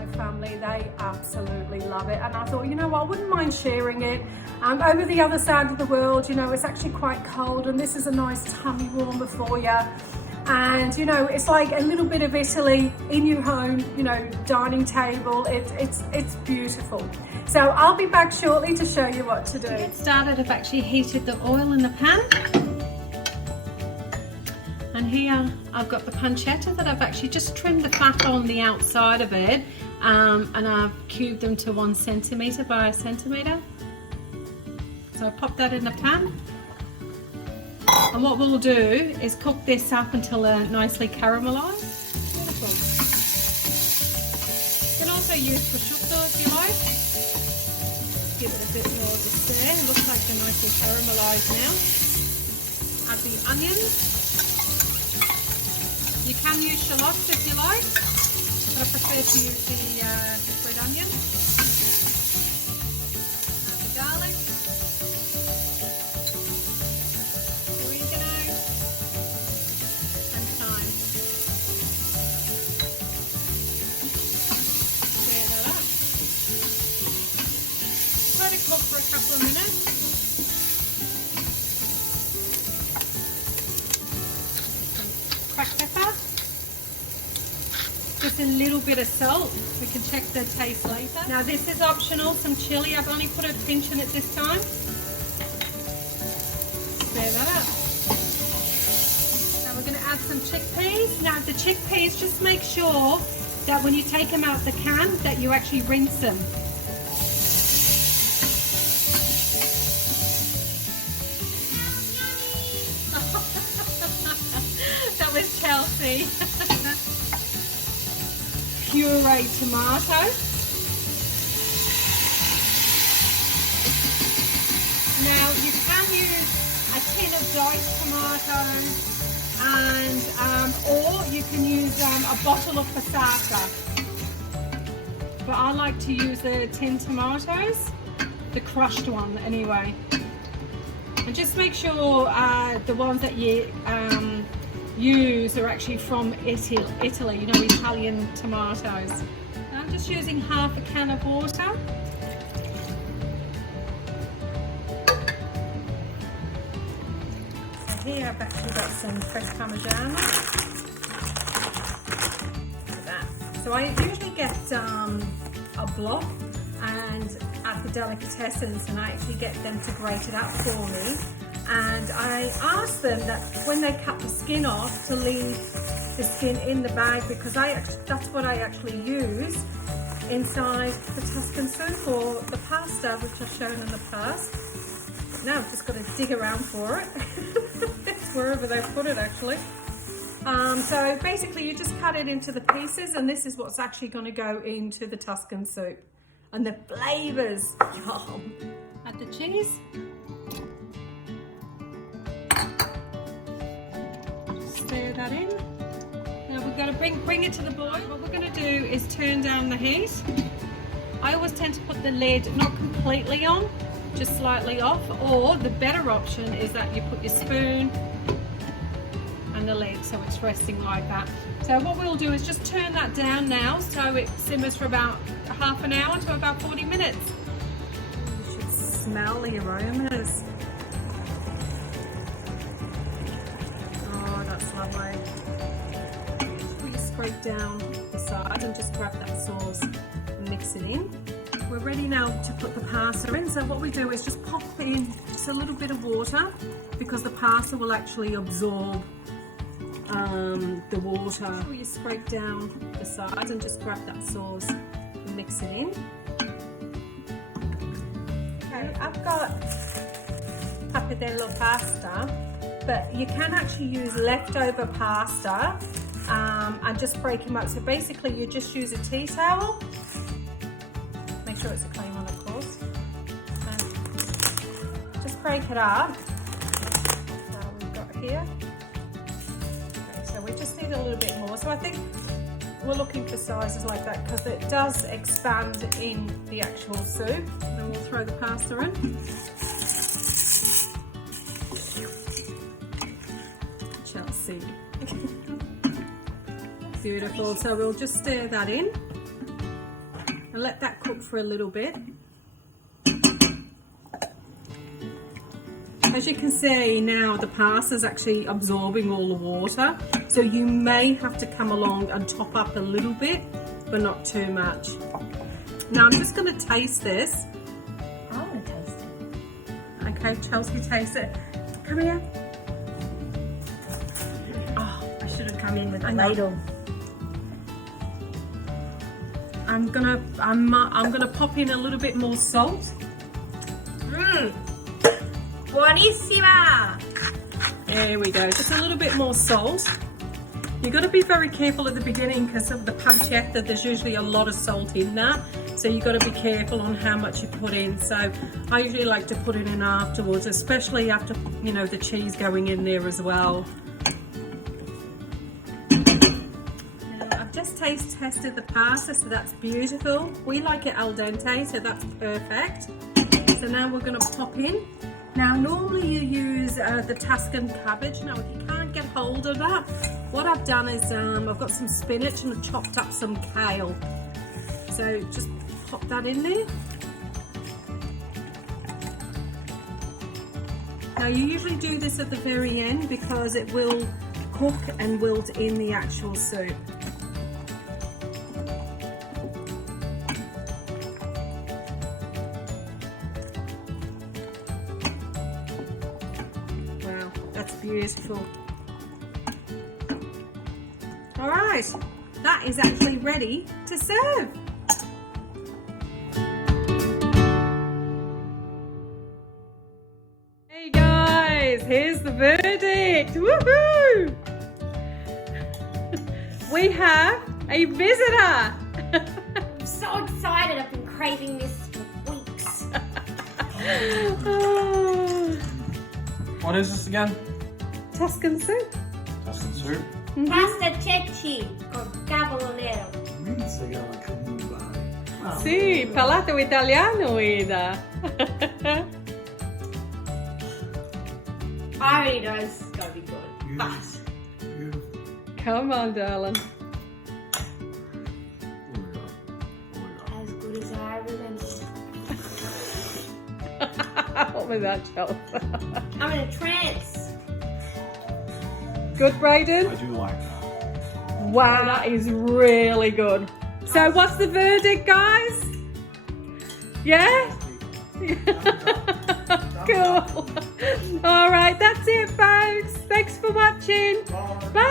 my family, they absolutely love it. And I thought, you know what, I wouldn't mind sharing it. Over the other side of the world, you know, it's actually quite cold, and this is a nice tummy warmer for you. And you know, it's like a little bit of Italy in your home, you know, dining table. It's beautiful. So I'll be back shortly to show you what to do. To get started, I've actually heated the oil in the pan. And here I've got the pancetta that I've actually just trimmed the fat on the outside of it, and I've cubed them to 1 centimetre by 1 centimetre. So I'll pop that in the pan. And what we'll do is cook this up until they're nicely caramelised. Wonderful. You can also use prosciutto if you like. Give it a bit more of a stir. It looks like they're nicely caramelised now. Add the onions. You can use shallots if you like, but I prefer to use the red onion. Add the garlic, oregano, and thyme. Stir that up. Let it cook for a couple of minutes. Cracked pepper, just a little bit of salt. We can check the taste later. Now this is optional, some chili. I've only put a pinch in it this time. Stir that up. Now we're going to add some chickpeas. Now the chickpeas, just make sure that when you take them out the can that you actually rinse them. That was Chelsea. Pureed tomato. Now you can use a tin of diced tomatoes, and or you can use a bottle of passata. But I like to use the tin tomatoes, the crushed one anyway. And just make sure the ones that you use are actually from Italy, you know, Italian tomatoes. I'm just using half a can of water. So here I've actually got some fresh Parmigiano. Look at that. So I usually get a block and at the delicatessens, and I actually get them to grate it up for me. And I ask them that when they cut the skin off to leave the skin in the bag, because that's what I actually use inside the Tuscan soup or the pasta, which I've shown in the past. But now I've just got to dig around for it. It's wherever they put it actually. So basically you just cut it into the pieces, and this is what's actually going to go into the Tuscan soup. And the flavours, yum. Add the cheese. Stir that in. Now we've got to bring it to the boil. What we're going to do is turn down the heat. I always tend to put the lid not completely on, just slightly off, or the better option is that you put your spoon and the lid so it's resting like that. So what we'll do is just turn that down now so it simmers for about half an hour to about 40 minutes. You should smell the aromas. Oh, that's lovely. We scrape down the side and just grab that sauce and mix it in. We're ready now to put the pasta in. So what we do is just pop in just a little bit of water, because the pasta will actually absorb the water. You scrape down the sides and just grab that sauce and mix it in. Okay, I've got pappardelle pasta, but you can actually use leftover pasta and just break them up. So basically you just use a tea towel. Make sure it's a clean one, of course. And just break it up. So we've got here. We just need a little bit more. So I think we're looking for sizes like that because it does expand in the actual soup. Then we'll throw the pasta in. Chelsea. Beautiful. So we'll just stir that in. and let that cook for a little bit. As you can see now, the pasta is actually absorbing all the water, so you may have to come along and top up a little bit, but not too much. Now I'm just going to taste this. I want to taste it. Okay, Chelsea, taste it. Come here. Oh, I should have come in with a I know. ladle. I'm gonna pop in a little bit more salt. Buonissima! There we go, just a little bit more salt. You've got to be very careful at the beginning because of the pancetta. There's usually a lot of salt in that, so you've got to be careful on how much you put in. So I usually like to put it in afterwards, especially after, you know, the cheese going in there as well. Now, I've just tested the pasta, so that's beautiful. We like it al dente, so that's perfect. So now we're going to pop in. Now normally you use the Tuscan cabbage. Now if you can't get hold of that, what I've done is I've got some spinach and I've chopped up some kale. So just pop that in there. Now you usually do this at the very end because it will cook and wilt in the actual soup. That's beautiful. All right, that is actually ready to serve. Hey guys, here's the verdict. Woohoo! We have a visitor. I'm so excited. I've been craving this for weeks. Oh, What is this again? Tuscan soup. Tuscan soup? Pasta ceci con cavolo Sì, parlato italiano, Ida. I already know this is gonna be good. But Come on, darling. as good as I remember. What was that, Chelsea? I'm in a trance. Good, Brayden? I do like that. Wow, that is really good. So what's the verdict, guys? Yeah? Cool. All right, that's it, folks. Thanks for watching. Bye.